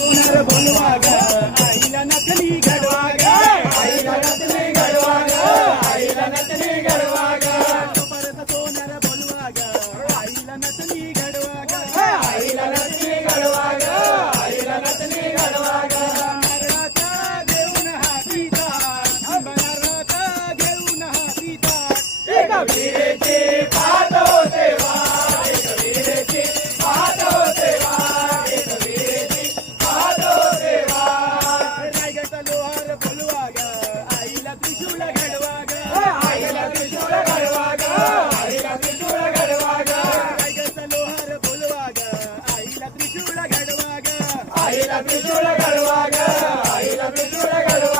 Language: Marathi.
सोनार बोलवा ग आईला नथनी घडवा ग आईला नथनी घडवा ग आईला नथनी घडवा ग परत सोनार बोलवा ग आईला नथनी घडवा ग आईला नथनी घडवा ग आईला नथनी घडवा ग नारळाचा घेऊन हातीचा नारळाचा घेऊन हातीचा एका विहिरेची पाहत होते वाघ एक विहिरेची पाहत होते वाघ एक विहिरेची पाहत होते वाघ रायगडचा लोहार बोलवा ग आईला त्रिशूळ घडवा ग आईला त्रिशूळ घडवा ग आईला त्रिशूळ घडवा ग रायगडचा लोहार बोलवा ग आईला त्रिशूळ घडवा ग आईला त्रिशूळ घडवा ग आईला त्रिशूळ घडवा